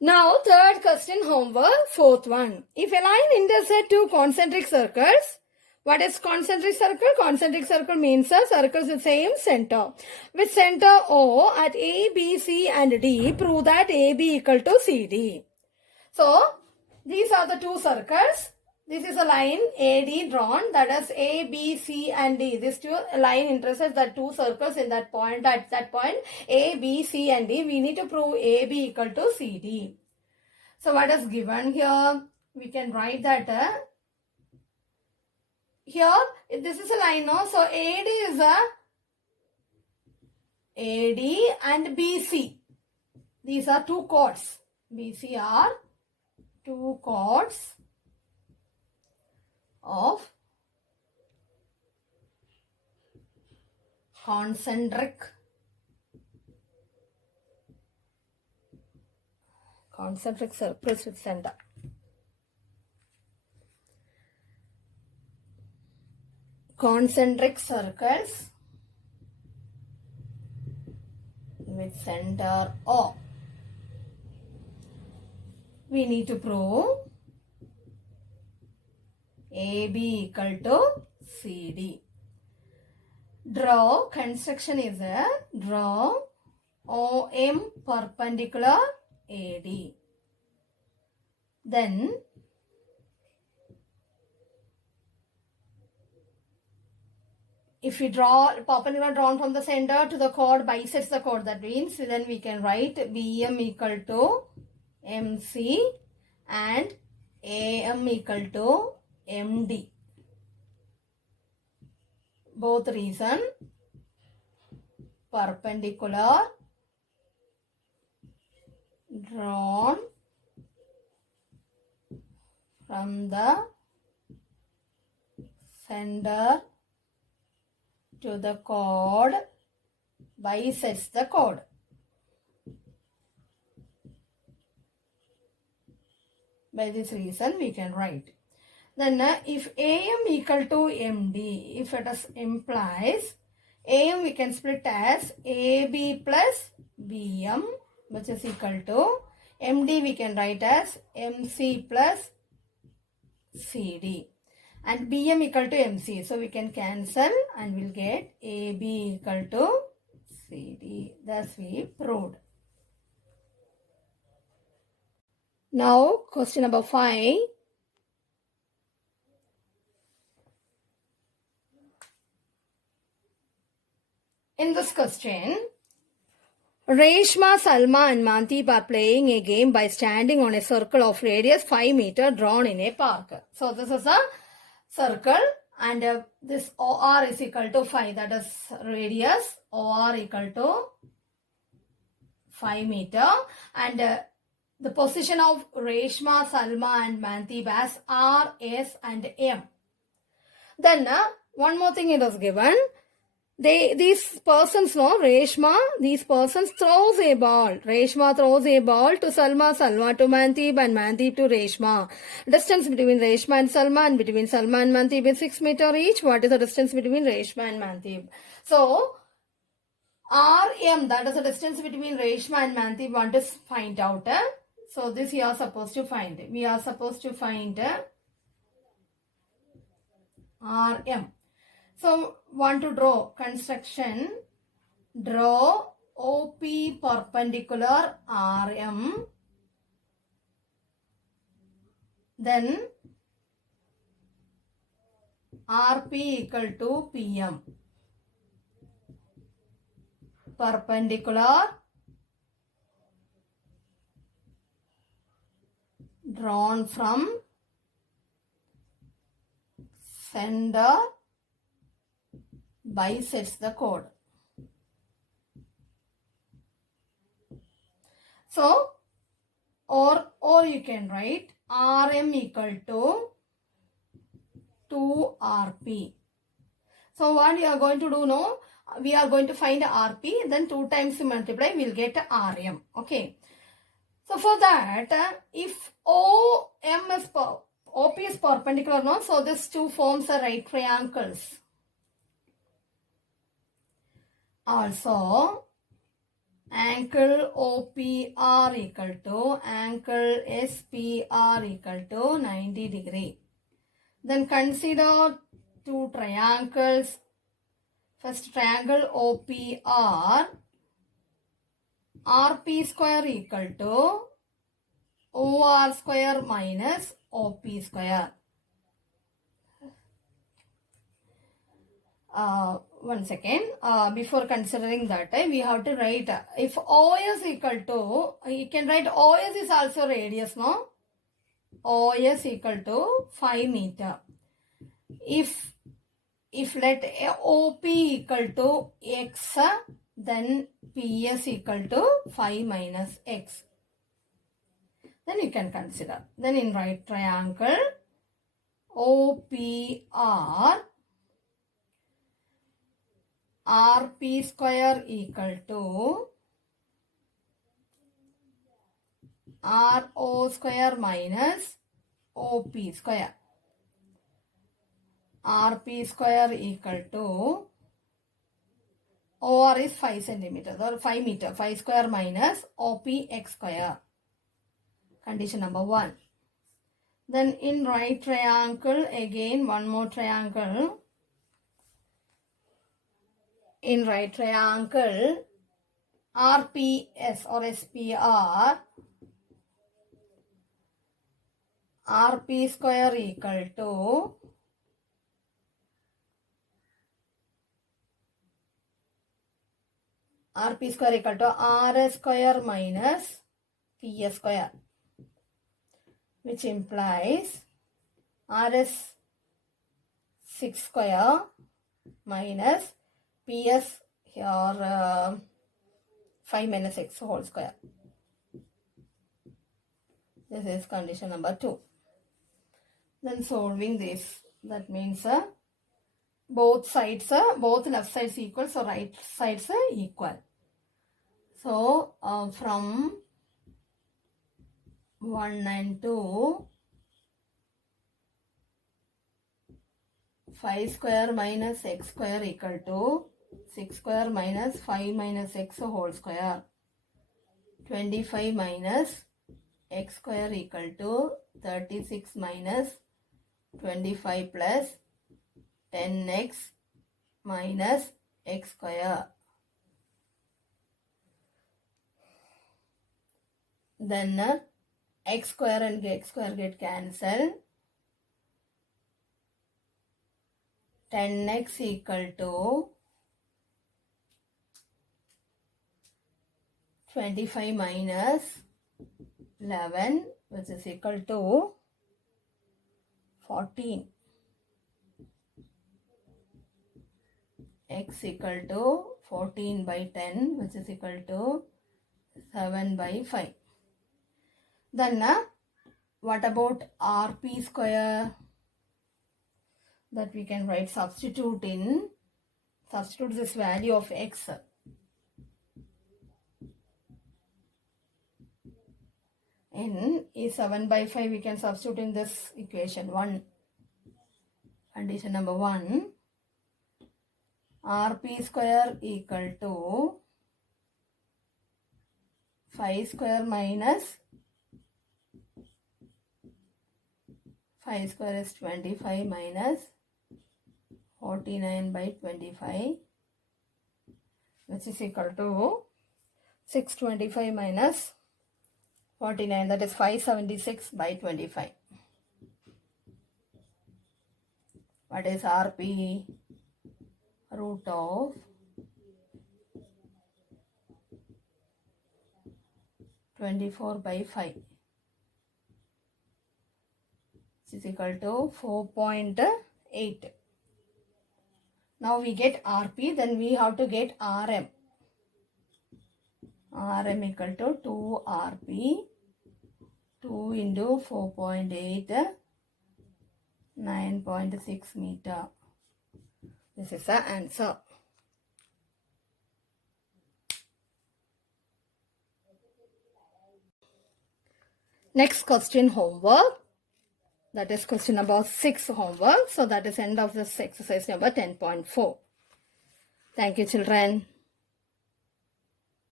Now, third question homework, fourth one. If a line intersects two concentric circles, what is concentric circle? Concentric circle means a circle with same center. With center O at A, B, C and D, prove that AB equal to CD. So, these are the two circles. This is a line AD drawn, that is A, B, C and D. This two line intersects the two circles in that point. At that point, A, B, C and D, we need to prove AB equal to CD. So what is given here? We can write that here, this is a line, no? So AD is a AD and BC. These are two chords. BC are two chords of concentric circles with center. Concentric circles with center O. We need to prove AB equal to CD. Draw, construction is a draw OM perpendicular AD. Then if we draw perpendicular drawn from the center to the chord bisects the chord, that means then we can write BM equal to MC and AM equal to MD. Both reason perpendicular drawn from the center to the chord bisects the chord. By this reason we can write. Then if AM equal to MD, if it implies AM we can split as AB plus BM, which is equal to MD we can write as MC plus CD. And BM equal to MC. So we can cancel and we'll get AB equal to CD. Thus we proved. Now question number 5. In this question, Reshma, Salma and Mandeep are playing a game by standing on a circle of radius 5 meters drawn in a park. So this is a circle and this OR is equal to 5, that is radius OR equal to 5 meters and the position of Reshma, Salma and Mandeep as R, S and M. Then one more thing it is given. These persons know Reshma, these persons throws a ball. Reshma throws a ball to Salma, Salma to Mandeep and Mandeep to Reshma. Distance between Reshma and Salma and between Salma and Mandeep is 6 meters each. What is the distance between Reshma and Mandeep? So, RM, that is the distance between Reshma and Mandeep, want to find out. So, this you are supposed to find. We are supposed to find RM. So, want to draw construction, draw OP perpendicular RM, then RP equal to PM, perpendicular drawn from center bisects the chord. So, or you can write RM equal to 2RP. So, what you are going to do now? We are going to find RP, then 2 times multiply, we will get RM. Okay. So, for that, if OP is perpendicular, no? So, these two forms are right triangles. Also, angle OPR equal to angle SPR equal to 90 degree. Then consider two triangles. First triangle OPR, RP square equal to OR square minus OP square. One second. Before considering that, we have to write if OS equal to, you can write OS is also radius, no? OS equal to 5 meter. If let OP equal to X, then PS equal to 5 minus X. Then you can consider. Then in right triangle, OPR, RP square equal to RO square minus OP square. RP square equal to OR is 5 centimeters or 5 meter. 5 square minus OPX square. Condition number 1. Then in right triangle, again one more triangle. In right triangle, RPS or SPR, RP square equal to RP square equal to RS square minus PS square, which implies RS 6 square minus PS here 5 minus X whole square. This is condition number 2. Then solving this, that means both sides, both left sides equal, so right sides equal. So from 1 and 2, 5 square minus X square equal to 6 square minus 5 minus X whole square. 25 minus X square equal to 36 minus 25 plus 10X minus X square. Then X square and X square get cancelled. 10X equal to 25 minus 11, which is equal to 14. X equal to 14 by 10, which is equal to 7 by 5. Then what about RP square? That we can write, substitute this value of X. In is 7 by 5, we can substitute in this equation 1. Condition number 1. RP square equal to 5 square minus 5 square is 25 minus 49 by 25, which is equal to 625 minus 49, that is 576 by 25. What is RP? Root of 24 by 5, which is equal to 4.8. Now we get RP, then we have to get RM. RM equal to 2 RP, 2 into 4.8, 9.6 meter. This is the answer. Next question homework. That is question number 6 homework. So that is end of this exercise number 10.4. Thank you, children.